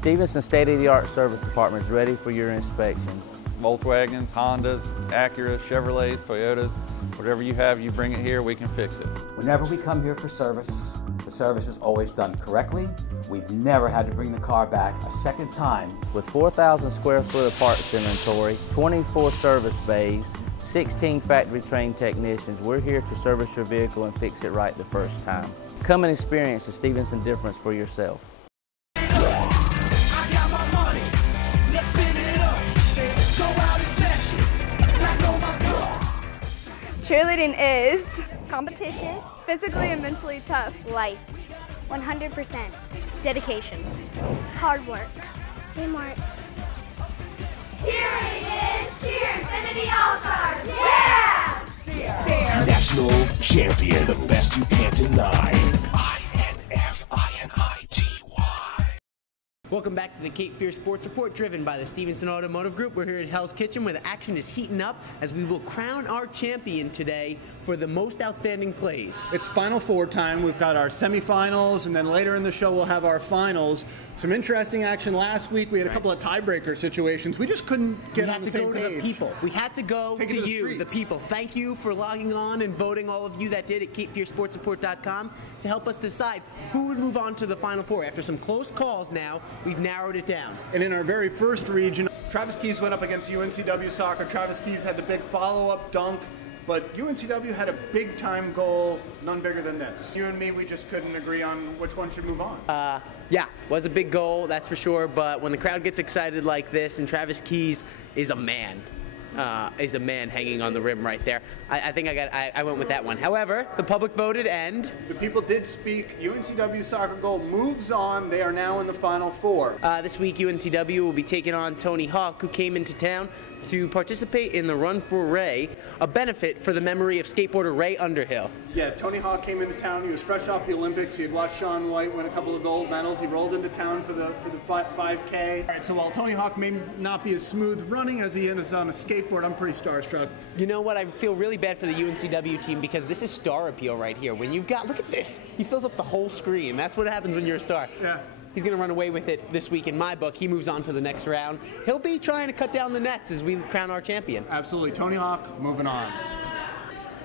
Stevenson state-of-the-art service department is ready for your inspections. Volkswagens, Hondas, Acuras, Chevrolets, Toyotas, whatever you have, you bring it here, we can fix it. Whenever we come here for service, the service is always done correctly. We've never had to bring the car back a second time. With 4,000 square foot of parts inventory, 24 service bays, 16 factory-trained technicians, we're here to service your vehicle and fix it right the first time. Come and experience the Stevenson difference for yourself. Cheerleading is competition, physically and mentally tough, life, 100%, dedication, hard work, teamwork. Cheering is Cheer Infinity All-Stars, yeah! National champion, the best you can't deny. INFINITY. Welcome back to the Cape Fear Sports Report, driven by the Stevenson Automotive Group. We're here at Hell's Kitchen, where the action is heating up as we will crown our champion today for the most outstanding plays. It's Final Four time. We've got our semifinals, and then later in the show we'll have our finals. Some interesting action last week. We had a couple of tiebreaker situations. We just couldn't get on the same page. We had to go to the people. We had to go to you, the people. Thank you for logging on and voting, all of you that did, at CapeFearSportsReport.com to help us decide who would move on to the Final Four. After some close calls now, we've narrowed it down. And in our very first region, Travis Keys went up against UNCW Soccer. Travis Keys had the big follow-up dunk, but UNCW had a big-time goal, none bigger than this. You and me, we just couldn't agree on which one should move on. Yeah, was a big goal, that's for sure, but when the crowd gets excited like this, and Travis Keys is a man hanging on the rim right there, I think I went with that one. However, the public voted, and the people did speak. UNCW Soccer Goal moves on. They are now in the Final Four. This week, UNCW will be taking on Tony Hawk, who came into town to participate in the Run for Ray, a benefit for the memory of skateboarder Ray Underhill. Yeah, Tony Hawk came into town. He was fresh off the Olympics. He had watched Shaun White win a couple of gold medals. He rolled into town for the 5K. All right, so while Tony Hawk may not be as smooth running as he is on a skateboard, I'm pretty starstruck. You know what? I feel really bad for the UNCW team because this is star appeal right here. When you've got, look at this. He fills up the whole screen. That's what happens when you're a star. Yeah. He's going to run away with it this week in my book. He moves on to the next round. He'll be trying to cut down the nets as we crown our champion. Absolutely. Tony Hawk, moving on.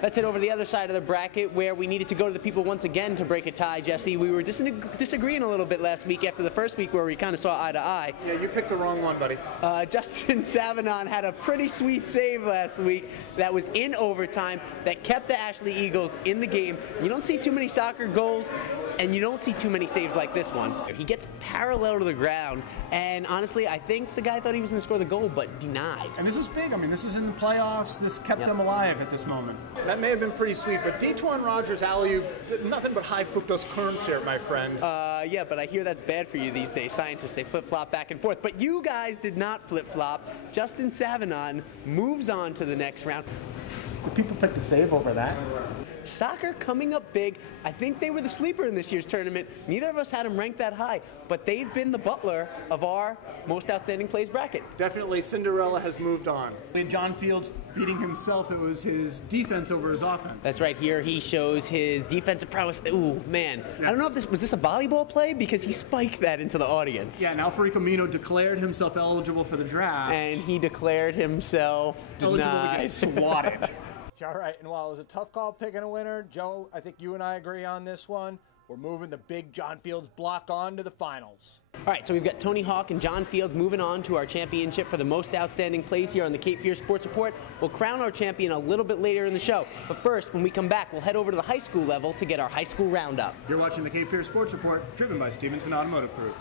Let's head over to the other side of the bracket where we needed to go to the people once again to break a tie, Jesse. We were disagreeing a little bit last week after the first week where we kind of saw eye to eye. Yeah, you picked the wrong one, buddy. Justin Savanon had a pretty sweet save last week that was in overtime that kept the Ashley Eagles in the game. You don't see too many soccer goals, and you don't see too many saves like this one. He gets parallel to the ground, and honestly, I think the guy thought he was going to score the goal, but denied. And this was big. I mean, this was in the playoffs. This kept them alive at this moment. That may have been pretty sweet, but De'Twan Rogers' alley-oop, nothing but high fructose corn syrup, my friend. Yeah, but I hear that's bad for you these days. Scientists, they flip-flop back and forth. But you guys did not flip-flop. Justin Savanon moves on to the next round. The people picked a save over that. Soccer coming up big. I think they were the sleeper in this year's tournament. Neither of us had them ranked that high, but they've been the butler of our most outstanding plays bracket. Definitely, Cinderella has moved on. John Fields beating himself. It was his defense over his offense. That's right. Here he shows his defensive prowess. Ooh, man. Yeah. I don't know if this was a volleyball play because he spiked that into the audience. Yeah, and Alfarico Mino declared himself eligible for the draft. And he declared himself denied. Eligible to get swatted. All right, and while it was a tough call picking a winner, Joe, I think you and I agree on this one. We're moving the big John Fields block on to the finals. All right, so we've got Tony Hawk and John Fields moving on to our championship for the most outstanding plays here on the Cape Fear Sports Report. We'll crown our champion a little bit later in the show. But first, when we come back, we'll head over to the high school level to get our high school roundup. You're watching the Cape Fear Sports Report, driven by Stevenson Automotive Group.